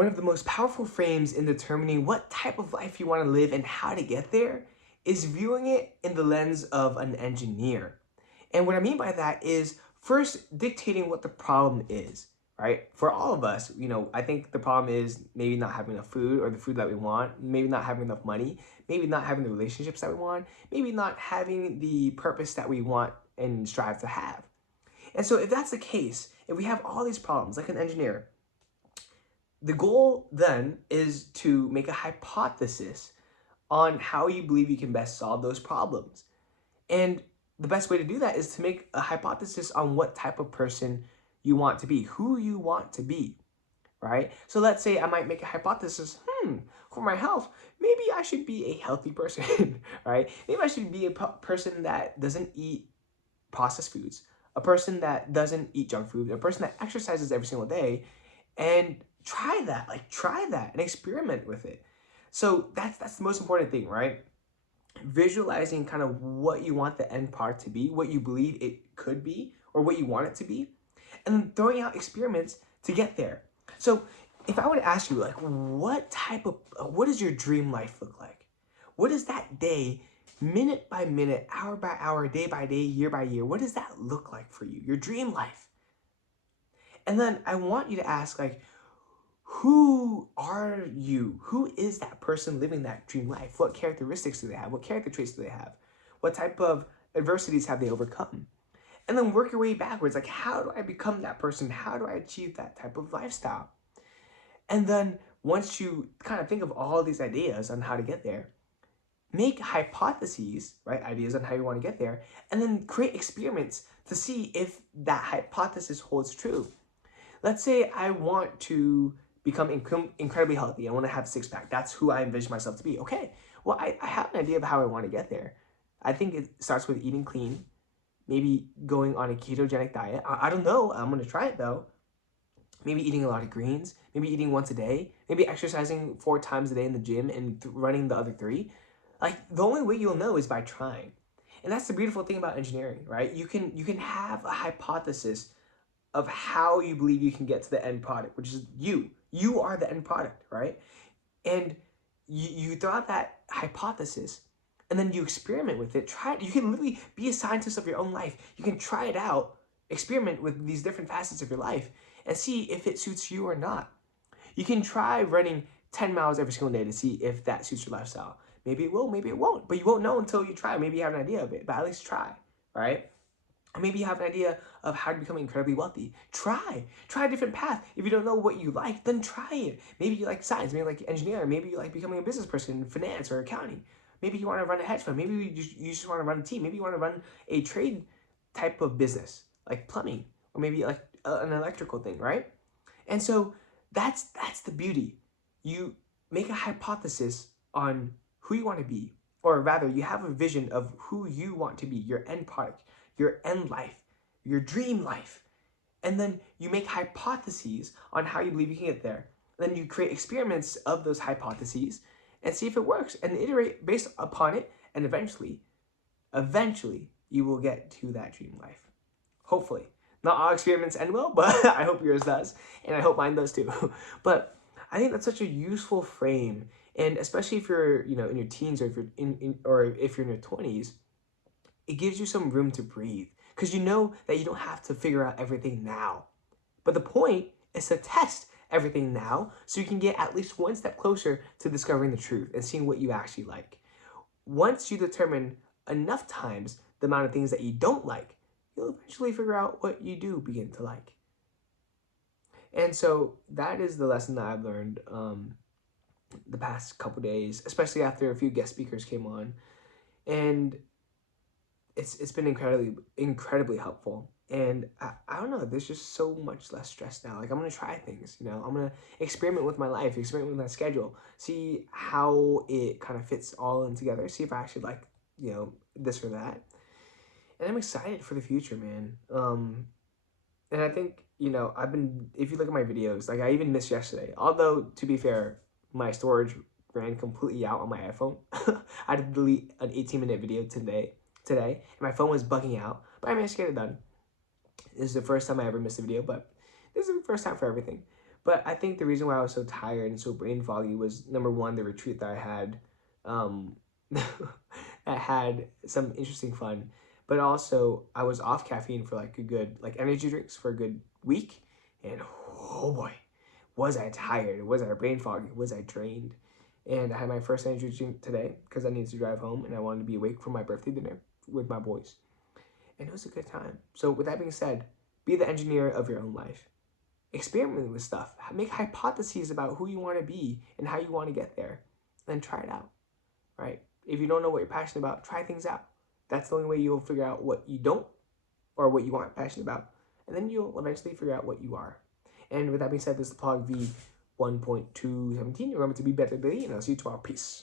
One of the most powerful frames in determining what type of life you want to live and how to get there is viewing it in the lens of an engineer. And what I mean by that is first dictating what the problem is, right? For all of us, I think the problem is maybe not having enough food or the food that we want, maybe not having enough money, maybe not having the relationships that we want, maybe not having the purpose that we want and strive to have. And so if that's the case, if we have all these problems like an engineer, the goal then is to make a hypothesis on how you believe you can best solve those problems. And the best way to do that is to make a hypothesis on what type of person you want to be, who you want to be, right? So let's say I might make a hypothesis, for my health, maybe I should be a healthy person, right? Maybe I should be a person that doesn't eat processed foods, a person that doesn't eat junk food, a person that exercises every single day, and try that and experiment with it. So that's the most important thing, right? Visualizing kind of what you want the end product to be, what you believe it could be, or what you want it to be, and then throwing out experiments to get there. So if I were to ask you, like, what does your dream life look like? What is that day, minute by minute, hour by hour, day by day, year by year? What does that look like for you, your dream life? And then I want you to ask, like, who are you? Who is that person living that dream life? What characteristics do they have? What character traits do they have? What type of adversities have they overcome? And then work your way backwards. Like, how do I become that person? How do I achieve that type of lifestyle? And then once you kind of think of all these ideas on how to get there, make hypotheses, right? Ideas on how you want to get there, and then create experiments to see if that hypothesis holds true. Let's say I want to become incredibly healthy. I want to have a six-pack. That's who I envision myself to be. Okay, well, I have an idea of how I want to get there. I think it starts with eating clean, maybe going on a ketogenic diet. I don't know. I'm going to try it, though. Maybe eating a lot of greens, maybe eating once a day, maybe exercising 4 times a day in the gym and running the other 3. Like, the only way you'll know is by trying. And that's the beautiful thing about engineering, right? You can have a hypothesis of how you believe you can get to the end product, which is you. You are the end product, right? And you throw out that hypothesis, and then you experiment with it. Try it. You can literally be a scientist of your own life. You can try it out, experiment with these different facets of your life, and see if it suits you or not. You can try running 10 miles every single day to see if that suits your lifestyle. Maybe it will, maybe it won't, but you won't know until you try. Maybe you have an idea of it, but at least try, right? Or maybe you have an idea of how to become incredibly wealthy. Try a different path. If you don't know what you like, then try it. Maybe you like science, maybe you like engineering, maybe you like becoming a business person in finance or accounting. Maybe you want to run a hedge fund. Maybe you just want to run a team. Maybe you want to run a trade type of business, like plumbing, or maybe like an electrical thing, right? And so that's the beauty. You make a hypothesis on who you want to be, or rather, you have a vision of who you want to be, your end product, your end life, your dream life. And then you make hypotheses on how you believe you can get there. Then you create experiments of those hypotheses and see if it works and iterate based upon it. And eventually, you will get to that dream life. Hopefully. Not all experiments end well, but I hope yours does. And I hope mine does too. But I think that's such a useful frame. And especially if you're, in your teens, or if you're if you're in your 20s, it gives you some room to breathe, because you know that you don't have to figure out everything now. But the point is to test everything now so you can get at least one step closer to discovering the truth and seeing what you actually like. Once you determine enough times the amount of things that you don't like, you'll eventually figure out what you do begin to like. And so that is the lesson that I've learned the past couple days, especially after a few guest speakers came on. And it's been incredibly helpful. And I don't know, there's just so much less stress now. Like, I'm gonna try things, I'm gonna experiment with my life, experiment with my schedule, see how it kind of fits all in together, see if I actually like, this or that. And I'm excited for the future, man. And I think, if you look at my videos, like, I even missed yesterday. Although, to be fair, my storage ran completely out on my iPhone. I had to delete an 18-minute video today, and my phone was bugging out, but I managed to get it done. This is the first time I ever missed a video, but this is the first time for everything. But I think the reason why I was so tired and so brain foggy was, number one, the retreat that I had, that had some interesting fun, but also I was off caffeine for like a good, like energy drinks for a good week, and oh boy, was I tired, was I brain foggy, was I drained. And I had my first energy drink today because I needed to drive home and I wanted to be awake for my birthday dinner with my boys. And it was a good time. So with that being said, be the engineer of your own life. Experiment with stuff. Make hypotheses about who you want to be and how you want to get there. Then try it out, right? If you don't know what you're passionate about, try things out. That's the only way you'll figure out what you don't or what you aren't passionate about. And then you'll eventually figure out what you are. And with that being said, this is PLOG V 1.217. Remember to be better today, and I'll see you tomorrow. Peace.